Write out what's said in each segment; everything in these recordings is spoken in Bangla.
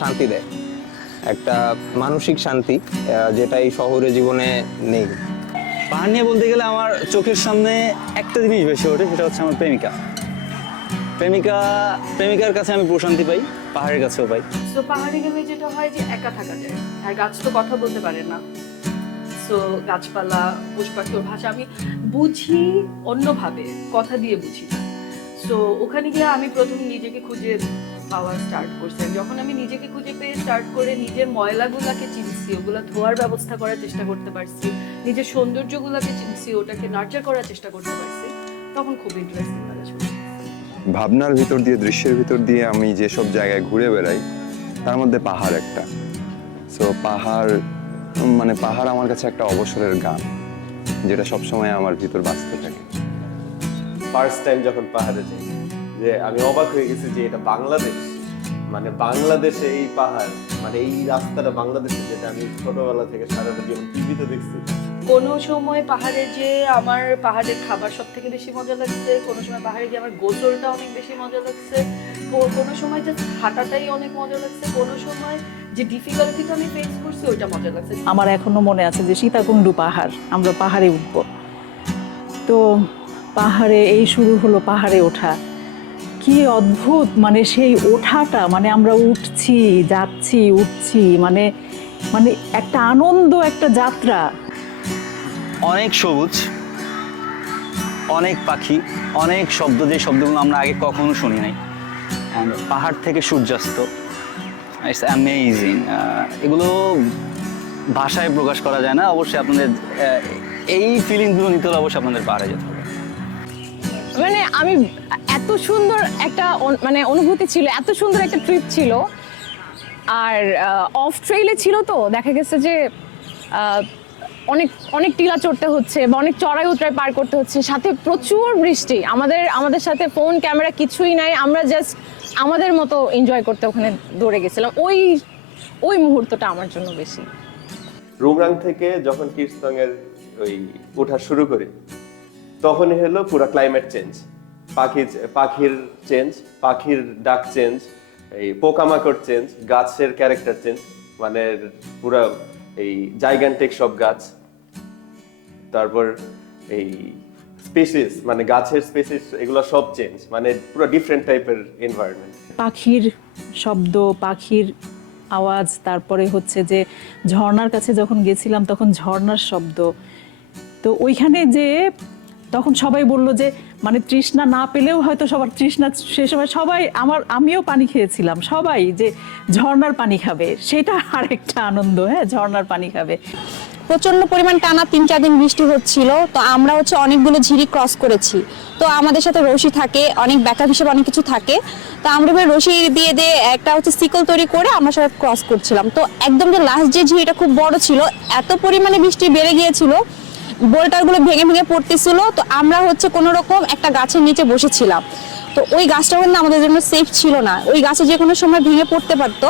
শান্তি দেয়, একটা মানসিক শান্তি, যেটা এই শহরে জীবনে নেই। পাহাড় নিয়ে বলতে গেলে আমার চোখের সামনে একটা জিনিস বেশি ওঠে, সেটা হচ্ছে আমার প্রেমিকা। প্রেমিকার কাছে আমি প্রশান্তি পাই, পাহাড়ের কাছেও পাই। তো পাহাড়ে গেলে যেটা হয় যে একা থাকা যায়, আর গাছ তো কথা বলতে পারে না। তো গাছপালা, পশু ওর ভাষা আমি বুঝি অন্যভাবে, কথা দিয়ে বুঝি না। তো ওখানে গিয়ে আমি প্রথম নিজেকে খুঁজে পাওয়া স্টার্ট করছি। যখন আমি নিজেকে খুঁজে পেয়ে স্টার্ট করে নিজের ময়লাগুলাকে চিনছি, ওগুলা ধোয়ার ব্যবস্থা করার চেষ্টা করতে পারছি, নিজের সৌন্দর্যগুলাকে চিনছি, ওটাকে নার্চার করার চেষ্টা করতে পারছি, তখন খুব ইন্টারেস্টিং লাগে। ভাবনার ভিতর দিয়ে, দৃশ্যের ভিতর দিয়ে আমি যেসব জায়গায় ঘুরে বেড়াই তার মধ্যে পাহাড় একটা। সো পাহাড় আমার কাছে একটা অবসরের গান, যেটা সবসময় আমার ভিতর বাজতে থাকে। ফার্স্ট টাইম যখন পাহাড়ে যাই, যে আমি অবাক হয়ে গেছি যে এটা বাংলাদেশ, মানে বাংলাদেশে এই পাহাড়, মানে এই রাস্তাটা বাংলাদেশে, যেটা আমি ছোটবেলা থেকে সারাটা জীবন টিভিতে দেখছি। কোনো সময় পাহাড়ে যে আমার পাহাড়ের খাবার সব থেকে বেশি মজা লাগছে, কোনো সময় পাহাড়ে গিয়ে আমার গোসলটা অনেক বেশি মজা লাগছে, কোনো সময় যে হাঁটাটাই অনেক মজা লাগছে, কোনো সময় যে ডিফিকাল্টিটা আমি ফেস করছি ওইটা মজা লাগছে। আমার এখনো মনে আছে যে সীতাকুণ্ডু পাহাড়, আমরা পাহাড়ে উঠবো, তো পাহাড়ে এই শুরু হলো পাহাড়ে ওঠা। কি অদ্ভুত, মানে সেই ওঠাটা, মানে আমরা উঠছি, যাচ্ছি, উঠছি, মানে মানে একটা আনন্দ, একটা যাত্রা। অনেক সবুজ, অনেক পাখি, অনেক শব্দ, যে শব্দগুলো আমরা আগে কখনো শুনি নাই। অ্যান্ড পাহাড় থেকে সূর্যাস্ত, ইটস অ্যামেজিং। এগুলো ভাষায় প্রকাশ করা যায় না। অবশ্যই আপনাদের এই ফিলিংসগুলো নিতে হলে অবশ্যই আপনাদের পাহাড়ে যেতে হবে। মানে আমি এত সুন্দর একটা মানে অনুভূতি ছিল, এত সুন্দর একটা ট্রিপ ছিল, আর অফ ট্রেইলে ছিল, তো দেখা গেছে যে অনেক অনেক টিলা চড়তে হচ্ছে বা অনেক চড়াই উতরাই পার করতে হচ্ছে, সাথে প্রচুর বৃষ্টি। আমাদের সাথে ফোন ক্যামেরা কিছুই নাই, আমরা জাস্ট আমাদের মতো এনজয় করতে ওখানে দৌড়ে গেছিলাম। ওই মুহূর্তটা আমার জন্য বেশি। রুমরাং থেকে যখন কিরস্তং এর ওই ওঠা শুরু করি, তখনই হলো পুরো ক্লাইমেট চেঞ্জ, পাখির চেঞ্জ, পাখির ডাক চেঞ্জ, এই পোকামাকড় চেঞ্জ, গাছের ক্যারেক্টার চেঞ্জ, মানে পুরো এই জাইগান্টিক সব গাছ, তারপর এই স্পেসিস, মানে গাছের স্পেসিস, এগুলো সব চেঞ্জ, মানে পুরো ডিফারেন্ট টাইপের এনভায়রনমেন্ট। পাখির শব্দ, পাখির আওয়াজ, তারপরে হচ্ছে যে ঝর্ণার কাছে যখন গেছিলাম তখন ঝর্ণার শব্দ। তো ওইখানে যে তখন সবাই বলল যে মানে তৃষ্ণা না পেলেও হয়তো সবার তৃষ্ণা সে সময়, আমিও পানি খেয়েছিলাম, সবাই যে ঝর্ণার পানি খাবে, সেটা আরেকটা আনন্দ। হ্যাঁ, ঝর্ণার পানি খাবে। প্রচন্ড পরিমাণ টানা 3-4 দিন বৃষ্টি হচ্ছিল, তো আমরা অনেকগুলো ঝিরি ক্রস করেছি। তো আমাদের সাথে রশি থাকে, অনেক ব্যাকআপ হিসেবে অনেক কিছু থাকে, তো আমরা রশি দিয়ে একটা সিকল তৈরি করে আমরা সবাই ক্রস করছিলাম। তো একদম যে লাস্ট যে ঝিরিটা খুব বড় ছিল, এত পরিমাণে বৃষ্টি বেড়ে গিয়েছিল, বোল্টারগুলো ভেঙে ভেঙে পড়তেছিল। তো আমরা কোনো রকম একটা গাছের নিচে বসেছিলাম। তো ওই গাছটা কিন্তু আমাদের জন্য সেফ ছিল না, ওই গাছে যে কোনো সময় ভেঙে পড়তে পারতো।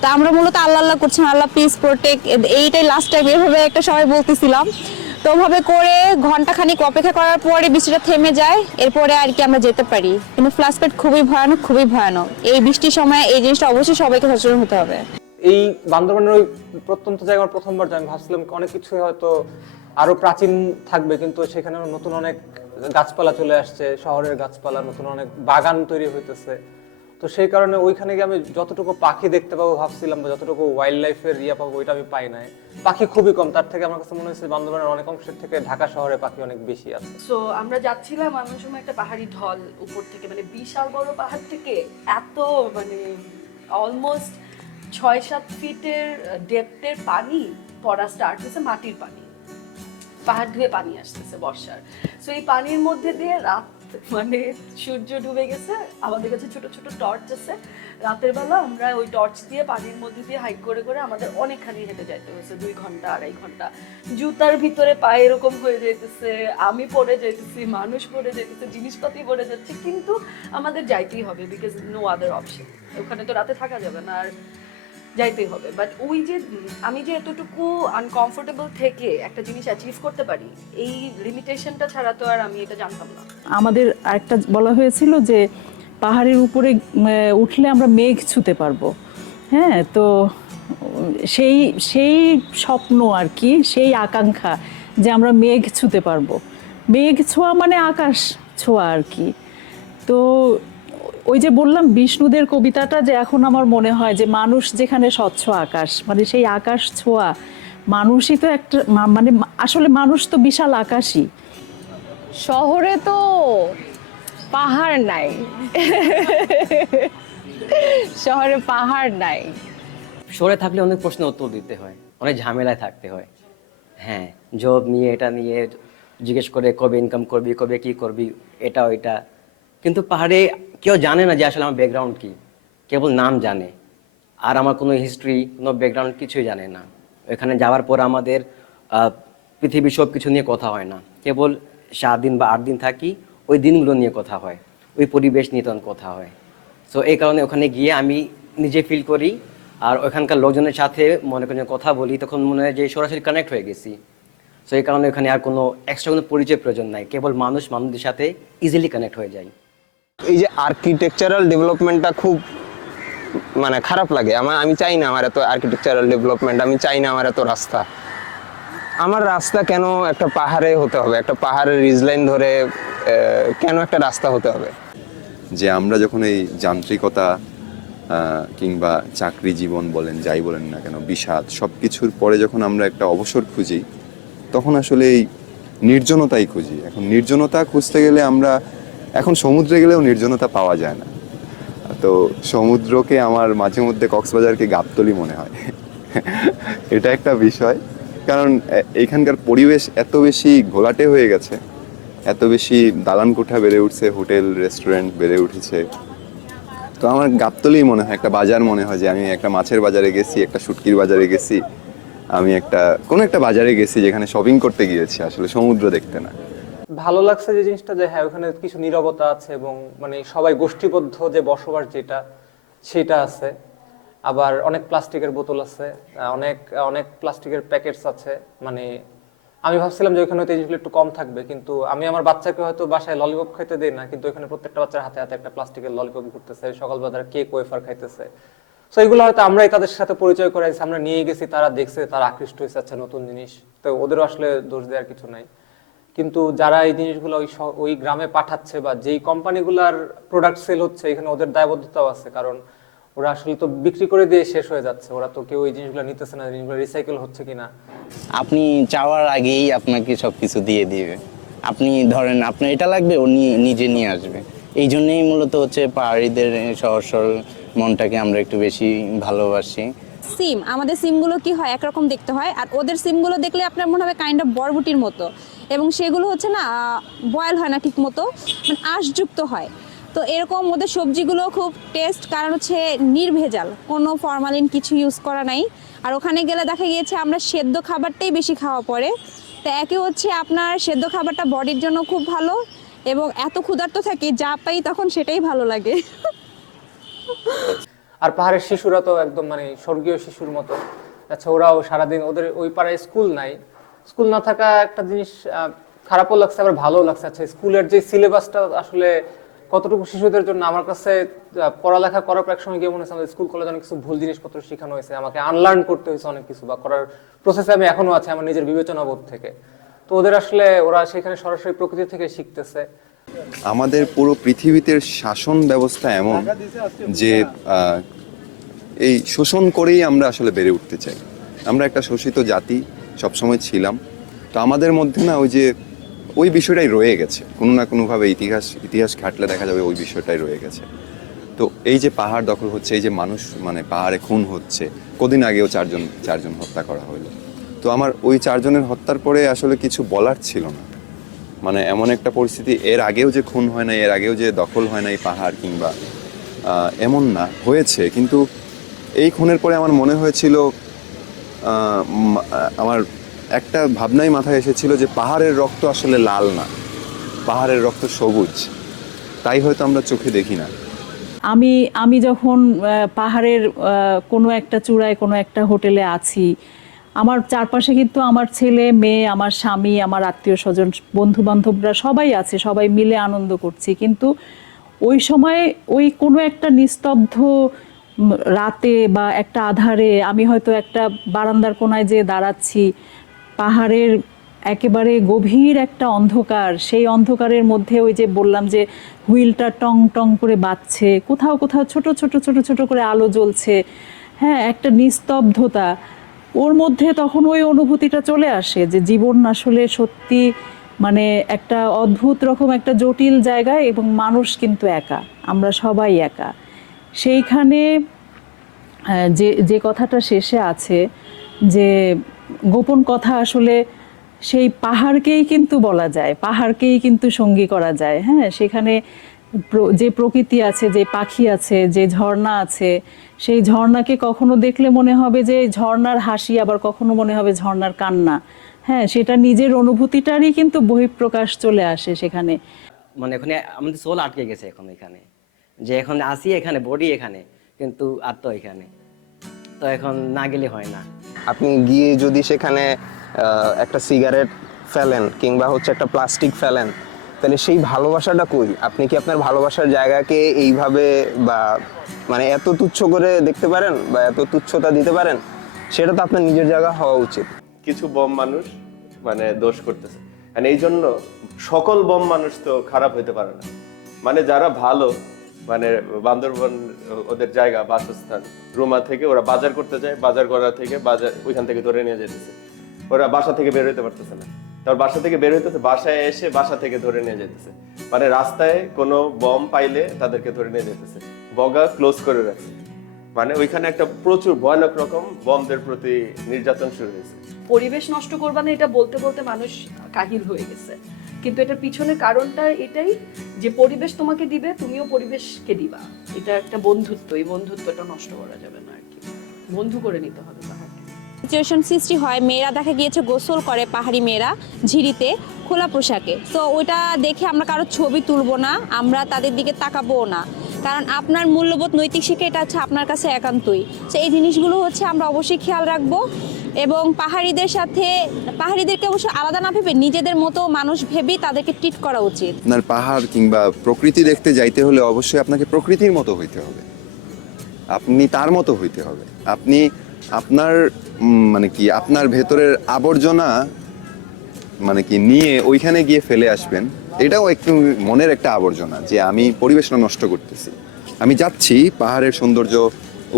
তা আমরা মূলত আল্লাহ করছিলাম, আল্লাহ প্লিজ প্রোটেক্ট, এইটাই লাস্ট টাইম, এভাবে একটা সবাই বলতেছিলাম। তো ওভাবে করে ঘন্টাখানিক অপেক্ষা করার পরে বৃষ্টিটা থেমে যায়, এরপরে আর কি আমরা যেতে পারি। কিন্তু ফ্লাশফ্লাড খুবই ভয়ানক, খুবই ভয়ানক। এই বৃষ্টির সময় এই জিনিসটা অবশ্যই সবাইকে সচেতন হতে হবে। এই বান্দরবানের ওই প্রত্যন্ত জায়গায় প্রথমবার আমি ভাবছিলাম অনেক কিছু হয়তো আরো প্রাচীন থাকবে, কিন্তু সেখানে নতুন অনেক গাছপালা চলে আসছে, শহরের গাছপালা, নতুন অনেক বাগান তৈরি হইতেছে। তো সেই কারণে ওইখানে গিয়ে আমি যতটুকু পাখি দেখতে পাবো ভাবছিলাম, বা যতটুকু ওয়াইল্ড লাইফের পাবো, ওইটা আমি পাই নাই। পাখি খুবই কম, তার থেকে আমার কাছে মনে হচ্ছে বান্দরবানের অনেক অংশের থেকে ঢাকা শহরে পাখি অনেক বেশি আছে। সো আমরা যাচ্ছিলাম এমন সময় একটা পাহাড়ি ঢল উপর থেকে, মানে বিশাল বড় পাহাড় থেকে এত মানে অলমোস্ট 6-7 ফিটের ডেপথের পানি পড়া স্টার্ট হয়েছে, মাটির পানি, পাহাড় ধুয়ে পানি আসতেছে বর্ষার। সো এই পানির মধ্যে দিয়ে রাত, মানে সূর্য ডুবে গেছে, আমাদের কাছে ছোট ছোট টর্চ আছে, রাতের বেলা আমরা ওই টর্চ দিয়ে পানির মধ্যে দিয়ে হাইক করে করে আমাদের অনেকখানি হেঁটে যাইতে হয়েছে, 2 ঘন্টা 2.5 ঘন্টা। জুতার ভিতরে পায়ে এরকম হয়ে যাইতেছে, আমি পড়ে যাইতেছি, মানুষ পড়ে যাইতেছে, জিনিসপাতি পড়ে যাচ্ছে, কিন্তু আমাদের যাইতেই হবে, বিকজ নো আদার অপশন। ওখানে তো রাতে থাকা যাবে না, আর যাইতেই হবে। বাট ওই যে আমি যে এতটুকু আনকমফোর্টেবল থেকে একটা জিনিস অ্যাচিভ করতে পারি, এই লিমিটেশনটা ছাড়া তো আর আমি এটা জানতাম না। আমাদের আরেকটা বলা হয়েছিল যে পাহাড়ের উপরে উঠলে আমরা মেঘ ছুঁতে পারবো। হ্যাঁ, তো সেই সেই স্বপ্ন আর কি, সেই আকাঙ্ক্ষা যে আমরা মেঘ ছুঁতে পারবো। মেঘ ছোঁয়া মানে আকাশ ছোঁয়া আর কি। তো ওই যে বললাম বিষ্ণুদের কবিতাটা, যে এখন আমার মনে হয় যে মানুষ যেখানে স্বচ্ছ আকাশ, মানে সেই আকাশ ছোঁয়া মানুষই তো একটা মানে আসলে মানুষ তো বিশাল আকাশই। শহরে তো পাহাড় নাই, শহরে পাহাড় নাই। শহরে থাকলে অনেক প্রশ্নের উত্তর দিতে হয়, অনেক ঝামেলায় থাকতে হয়। হ্যাঁ, জব নিয়ে, এটা নিয়ে জিজ্ঞেস করে কবে ইনকাম করবি, কবে কি করবি, এটা ওইটা। কিন্তু পাহাড়ে কেউ জানে না যে আসলে আমার ব্যাকগ্রাউন্ড কি, কেবল নাম জানে। আর আমার কোনো হিস্ট্রি, কোনো ব্যাকগ্রাউন্ড কিছুই জানে না। এখানে যাওয়ার পর আমাদের পৃথিবীর সব কিছু নিয়ে কথা হয় না, কেবল 7 দিন বা 8 দিন থাকি, ওই দিনগুলো নিয়ে কথা হয়, ওই পরিবেশ নিয়ে তখন কথা হয়। সো এই কারণে ওখানে গিয়ে আমি নিজে ফিল করি, আর ওখানকার লোকজনের সাথে মনে করেন কথা বলি, তখন মনে হয় যে সরাসরি কানেক্ট হয়ে গেছি। সো এই কারণে ওখানে আর কোনো এক্সট্রা কোনো পরিচয় প্রয়োজন নাই, কেবল মানুষদের সাথে ইজিলি কানেক্ট হয়ে যায়। এই যে আর্কিটেকচারাল ডেভেলপমেন্টটা খুব মানে খারাপ লাগে আমার। আমি চাই না আমার এত আর্কিটেকচারাল ডেভেলপমেন্ট, আমি চাই না আমার এত রাস্তা। আমার রাস্তা কেন একটা পাহাড়ে হতে হবে? একটা পাহাড়ের রিজলাইন ধরে কেন একটা রাস্তা হতে হবে? যে আমরা যখন এই যান্ত্রিকতা কিংবা চাকরি জীবন বলেন, যাই বলেন না কেন, বিষাদ সব কিছুর পরে যখন আমরা একটা অবসর খুঁজি, তখন আসলে এই নির্জনতাই খুঁজি। এখন নির্জনতা খুঁজতে গেলে আমরা এখন সমুদ্রে গেলেও নির্জনতা পাওয়া যায় না। তো সমুদ্রকে আমার মাঝে মধ্যে কক্সবাজারকে গাবতলী মনে হয়। এটা একটা বিষয়, কারণ এইখানকার পরিবেশ এত বেশি ঘোলাটে হয়ে গেছে, এত বেশি দালান কোঠা বেড়ে উঠছে, হোটেল রেস্টুরেন্ট বেড়ে উঠেছে। তো আমার গাবতলী মনে হয়, একটা বাজার মনে হয় যে আমি একটা মাছের বাজারে গেছি, একটা শুটকির বাজারে গেছি, আমি কোনো একটা বাজারে গেছি যেখানে শপিং করতে গিয়েছি, আসলে সমুদ্র দেখতে না। ভালো লাগছে যে জিনিসটা, যে হ্যাঁ ওখানে কিছু নীরবতা আছে এবং মানে সবাই গোষ্ঠীবদ্ধ যে বসবাস যেটা সেটা আছে। আবার অনেক প্লাস্টিকের বোতল আছে, অনেক অনেক প্লাস্টিকের প্যাকেটস আছে। মানে আমি ভাবছিলাম যে ওখানে হয়তো এই জিনিসগুলো একটু কম থাকবে, কিন্তু আমি আমার বাচ্চাকে হয়তো বাসায় ললিপপ খাইতে দেই না, কিন্তু ওখানে প্রত্যেকটা বাচ্চার হাতে হাতে একটা প্লাস্টিকের ললিপপ ঘুরতেছে, সকালবেলা কেক ওয়েফার খাইতেছে। তো এগুলো হয়তো আমরাই তাদের সাথে পরিচয় করাইছি, আমরা নিয়ে গেছি, তারা দেখছে, তারা আকৃষ্ট হয়েছে, আচ্ছা নতুন জিনিস। তো ওদেরও আসলে দোষ দেওয়ার কিছু নাই। কিন্তু যারা এই জিনিসগুলো ওই গ্রামে পাঠাচ্ছে বা যেই কোম্পানিগুলোর প্রোডাক্ট সেল হচ্ছে, এখানে ওদের দায়বদ্ধতাও আছে, কারণ ওরা আসলে তো বিক্রি করে দিয়ে শেষ হয়ে যাচ্ছে, ওরা তো কেউ এই জিনিসগুলো নিতেছে না, জিনিসগুলো রিসাইকেল হচ্ছে কিনা। আপনি চাওয়ার আগেই আপনাকে সবকিছু দিয়ে দিবে। আপনি ধরেন আপনার এটা লাগবে, ও নিজে নিয়ে আসবে। এই জন্যই মূলত হচ্ছে পাহাড়িদের সহজ সরল মনটাকে আমরা একটু বেশি ভালোবাসি। সিম, আমাদের সিমগুলো কি হয় একরকম দেখতে হয়, আর ওদের সিমগুলো দেখলে আপনার মনে হবে কাইন্ড অফ বরবটির মতো, এবং সেগুলো হচ্ছে না বয়েল হয় না ঠিক মতো, মানে আঁশযুক্ত হয়। তো এরকম ওদের সবজিগুলো খুব টেস্ট, কারণ হচ্ছে নির্ভেজাল, কোনো ফরমালিন কিছু ইউজ করা নাই। আর ওখানে গেলে দেখা গিয়েছে আমরা সেদ্ধ খাবারটাই বেশি খাওয়া পড়ে। তো একে হচ্ছে আপনার সেদ্ধ খাবারটা বডির জন্য খুব ভালো, এবং এত ক্ষুধার্ত থাকি যা পাই তখন সেটাই ভালো লাগে। আর পাহাড়ের শিশুরা তো একদম মানে স্বর্গীয় শিশুর মতো। আচ্ছা, ওরাও সারাদিন, ওদের ওই পাড়ায় স্কুল নাই, স্কুল না থাকা একটা জিনিস খারাপও লাগছে আবার ভালোও লাগছে। আচ্ছা, স্কুলের যে সিলেবাসটা আসলে কতটুকু শিশুদের জন্য, আমার কাছে পড়ালেখা করার পর এক সময় গিয়ে মনে হচ্ছে আমাদের স্কুল কলেজে অনেক কিছু ভুল জিনিসপত্র শেখানো হয়েছে, আমাকে আনলার্ন করতে হয়েছে অনেক কিছু, বা করার প্রসেসে আমি এখনো আছি আমার নিজের বিবেচনাবোধ থেকে। তো ওদের আসলে ওরা সেখানে সরাসরি প্রকৃতি থেকে শিখতেছে। আমাদের পুরো পৃথিবীতে শাসন ব্যবস্থা এমন যে এই শোষণ করেই আমরা আসলে বেড়ে উঠতে চাই। আমরা একটা শোষিত জাতি সবসময় ছিলাম। তো আমাদের মধ্যে না ওই বিষয়টাই রয়ে গেছে, কোনো না কোনোভাবে ইতিহাস ঘাটলে দেখা যাবে ওই বিষয়টাই রয়ে গেছে। তো এই যে পাহাড় দখল হচ্ছে, এই যে মানুষ মানে পাহাড়ে খুন হচ্ছে, কদিন আগেও চারজন হত্যা করা হলো। তো আমার ওই 4 জনের হত্যার পরে আসলে কিছু বলার ছিল না। মানে এমন একটা পরিস্থিতি, এর আগেও যে খুন হয় না, এর আগেও যে দখল হয় না এই পাহাড় কিংবা এমন না, হয়েছে। কিন্তু এই খুনের পরে আমার মনে হয়েছিল, আমার একটা ভাবনাই মাথায় এসেছিল যে পাহাড়ের রক্ত আসলে লাল না, পাহাড়ের রক্ত সবুজ, তাই হয়তো আমরা চোখে দেখি না। আমি যখন পাহাড়ের কোনো একটা চূড়ায় কোনো একটা হোটেলে আছি, আমার চারপাশে কিন্তু আমার ছেলে মেয়ে, আমার স্বামী, আমার আত্মীয় স্বজন, বন্ধু বান্ধবরা সবাই আছে, সবাই মিলে আনন্দ করছি। কিন্তু ওই সময় ওই কোনো একটা নিস্তব্ধ রাতে বা একটা আধারে আমি হয়তো একটা বারান্দার কোনায় যেয়ে দাঁড়াচ্ছি, পাহাড়ের একেবারে গভীর একটা অন্ধকার, সেই অন্ধকারের মধ্যে ওই যে বললাম যে হুইলটা টং টং করে বাজছে, কোথাও কোথাও ছোট ছোট ছোট ছোট করে আলো জ্বলছে, হ্যাঁ, একটা নিস্তব্ধতা, ওর মধ্যে তখন ওই অনুভূতিটা চলে আসে যে জীবন আসলে সত্যি মানে একটা অদ্ভুত রকম একটা জটিল জায়গায়, এবং মানুষ কিন্তু একা, আমরা সবাই একা। সেইখানে যে যে কথাটা শেষে আছে যে গোপন কথা, আসলে সেই পাহাড়কেই কিন্তু বলা যায়, পাহাড়কেই কিন্তু সঙ্গী করা যায়। হ্যাঁ, সেখানে যে প্রকৃতি আছে, যে পাখি আছে, যে ঝর্ণা আছে, সেই ঝর্ণাকে কখনো দেখলে মনে হবে যে ঝর্ণার হাসি, আবার কখনো মনে হবে ঝর্ণার কান্না। হ্যাঁ, সেটা নিজের অনুভূতিটারই কিন্তু বহিঃপ্রকাশ চলে আসে সেখানে। মানে ওখানে আমাদের সোল আটকে গেছে এখন এখানে, যে এখন আসি এখানে, বডি এখানে, কিন্তু আত্মা এখানে, তো এখন না গেলে হয় না। আপনি গিয়ে যদি সেখানে একটা সিগারেট ফেলেন কিংবা হচ্ছে একটা প্লাস্টিক ফেলেন, তাহলে সেই ভালোবাসাটা কই? আপনি কি আপনার ভালোবাসার জায়গাকে এইভাবে বা মানে এত তুচ্ছ করে দেখতে পারেন বা এত তুচ্ছতা দিতে পারেন? সেটা তো আপনার নিজের জায়গা হওয়া উচিত। কিছু বম মানুষ মানে দোষ করতেছে, আর এই জন্য সকল বম মানুষ তো খারাপ হইতে পারে না। মানে যারা ভালো, মানে বান্দরবন ওদের জায়গা, বাসস্থান, রুমা থেকে ওরা বাজার করতে যায়, বাজার করা থেকে বাজার ওইখান থেকে ধরে নিয়ে যেতেছে, ওরা বাসা থেকে বের হইতে পারতেছে না, তার বাসা থেকে বের হইতেছে, বাসায় এসে বাসা থেকে ধরে নিয়ে যেতেছে, মানে রাস্তায় কোনো বম পাইলে তাদেরকে ধরে নিয়ে যেতেছে, বগা ক্লোজ করে রাখছে, মানে ওইখানে একটা প্রচুর ভয়ানক রকম বমদের প্রতি নির্যাতন শুরু হয়েছে। পরিবেশ নষ্ট করবা না এটা বলতে বলতে মানুষ কাহিল হয়ে গেছে, কিন্তু এটার পিছনে কারণটা এটাই যে পরিবেশ তোমাকে দিবে, তুমিও পরিবেশকে দিবা। এটা একটা বন্ধুত্ব, এই বন্ধুত্বটা নষ্ট করা যাবে না আর কি, বন্ধু করে নিতে হবে তাহাকে। সিচুয়েশন সৃষ্টি হয়, মেয়েরা দেখা গিয়েছে গোসল করে, পাহাড়ি মেয়েরা ঝিরিতে খোলা পোশাকে, তো ওইটা দেখে আমরা কারো ছবি তুলবো না, আমরা তাদের দিকে তাকাবোও না, কারণ আপনার মূল্যবোধ নৈতিক শিক্ষা এটা হচ্ছে আপনার কাছে একান্তই। তো এই জিনিসগুলো হচ্ছে আমরা অবশ্যই খেয়াল রাখবো, এবং পাহাড়িদের সাথে, পাহাড়িদেরকে অবশ্য আলাদা না ভেবে নিজেদের মতো মানুষ ভেবেই তাদেরকে ট্রিট করা উচিত। আপনার পাহাড় কিংবা প্রকৃতি দেখতে যাইতে হলে অবশ্যই আপনাকে প্রকৃতির মতো হইতে হবে, আপনি তার মতো হইতে হবে। আপনি আপনার মানে কি আপনার ভেতরের আবর্জনা মানে কি নিয়ে ওইখানে গিয়ে ফেলে আসবেন, এটাও একটু মনের একটা আবর্জনা, যে আমি পরিবেশটা নষ্ট করতেছি। আমি যাচ্ছি, পাহাড়ের সৌন্দর্য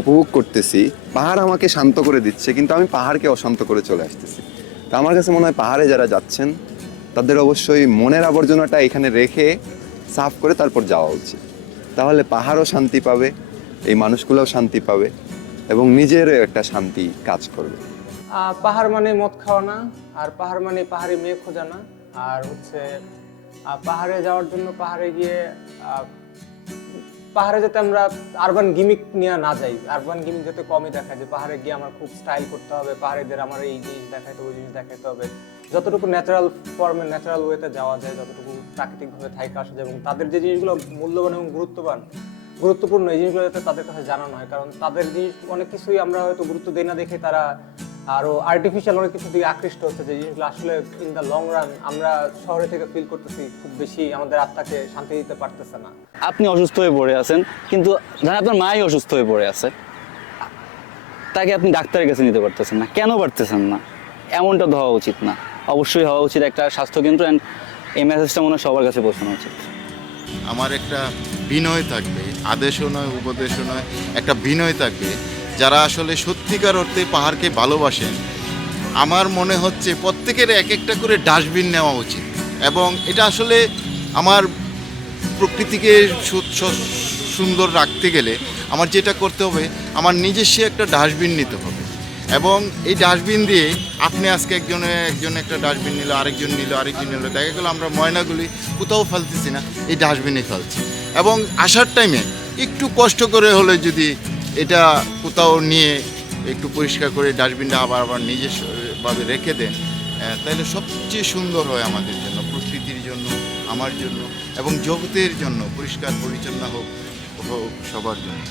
উপভোগ করতেছি, পাহাড় আমাকে শান্ত করে দিচ্ছে, কিন্তু আমি পাহাড়কে অশান্ত করে চলে আসতেছি। তো আমার কাছে মনে হয় পাহাড়ে যারা যাচ্ছেন তাদের অবশ্যই মনের আবর্জনাটা এখানে রেখে সাফ করে তারপর যাওয়া উচিত, তাহলে পাহাড়ও শান্তি পাবে, এই মানুষগুলোও শান্তি পাবে, এবং নিজেরও একটা শান্তি কাজ করবে। পাহাড় মানে মদ খাওয়া না, আর পাহাড় মানে পাহাড়ি মেয়ে খোঁজা না, আর হচ্ছে পাহাড়ে যাওয়ার জন্য পাহাড়ে গিয়ে পাহাড়ে যাতে আমরা আরবান গিমিক নিয়ে না যাই, আরবান গিমিক যাতে কমই দেখায়, যে পাহাড়ে গিয়ে আমার খুব স্টাইল করতে হবে, পাহাড়িদের আমার এই জিনিস দেখাইতে, ওই জিনিস দেখাইতে হবে। যতটুকু ন্যাচারাল ফর্মে, ন্যাচারাল ওয়েতে যাওয়া যায়, যতটুকু প্রাকৃতিকভাবে থাইকা আসা যায়, এবং তাদের যে জিনিসগুলো মূল্যবান এবং গুরুত্বপূর্ণ, এই জিনিসগুলো যাতে তাদের কাছে জানানো হয়, কারণ তাদের জিনিস অনেক কিছুই আমরা হয়তো গুরুত্ব দেই না দেখে তারা আরো আর্টিফিশিয়াল অনেক কিছু দিকে আকৃষ্ট হচ্ছে, যে জিনিসগুলো আসলে ইন দ্য লং রান আমরা শহরে থেকে ফিল করতেছি খুব বেশি আমাদের আত্মাকে শান্তি দিতে পারতেছে না। আপনি অসুস্থ হয়ে পড়ে আছেন, কিন্তু ধরেন আপনার মাই অসুস্থ হয়ে পড়ে আছে, তাকে আপনি ডাক্তারের কাছে নিতে পারতেছেন না, কেন পারতেছেন না? এমনটা তো হওয়া উচিত না। অবশ্যই হওয়া উচিত একটা স্বাস্থ্যকেন্দ্র, অ্যান্ড এই মেসেজটা মনে হয় সবার কাছে পৌঁছানো উচিত। আমার একটা বিনয় থাকবে, আদেশও নয় উপদেশও নয়, একটা বিনয় থাকবে। যারা আসলে সত্যিকার অর্থে পাহাড়কে ভালোবাসেন, আমার মনে হচ্ছে প্রত্যেকের এক একটা করে ডাস্টবিন নেওয়া উচিত, এবং এটা আসলে আমার প্রকৃতিকে সুন্দর রাখতে গেলে আমার যেটা করতে হবে, আমার নিজস্ব একটা ডাস্টবিন নিতে হবে, এবং এই ডাস্টবিন দিয়ে আপনি আজকে একজন একটা ডাস্টবিন নিল, আরেকজন নিল, দেখা গেলো আমরা ময়লাগুলি কোথাও ফেলতেছি না, এই ডাস্টবিনে ফেলছি। এবং আসার টাইমে একটু কষ্ট করে হলে যদি এটা কোথাও নিয়ে একটু পরিষ্কার করে ডাস্টবিনটা আবার নিজস্বভাবে রেখে দেন, তাহলে সবচেয়ে সুন্দর হয় আমাদের জন্য, প্রকৃতির জন্য, আমার জন্য, এবং জগতের জন্য পরিষ্কার পরিচ্ছন্ন হোক সবার জন্য।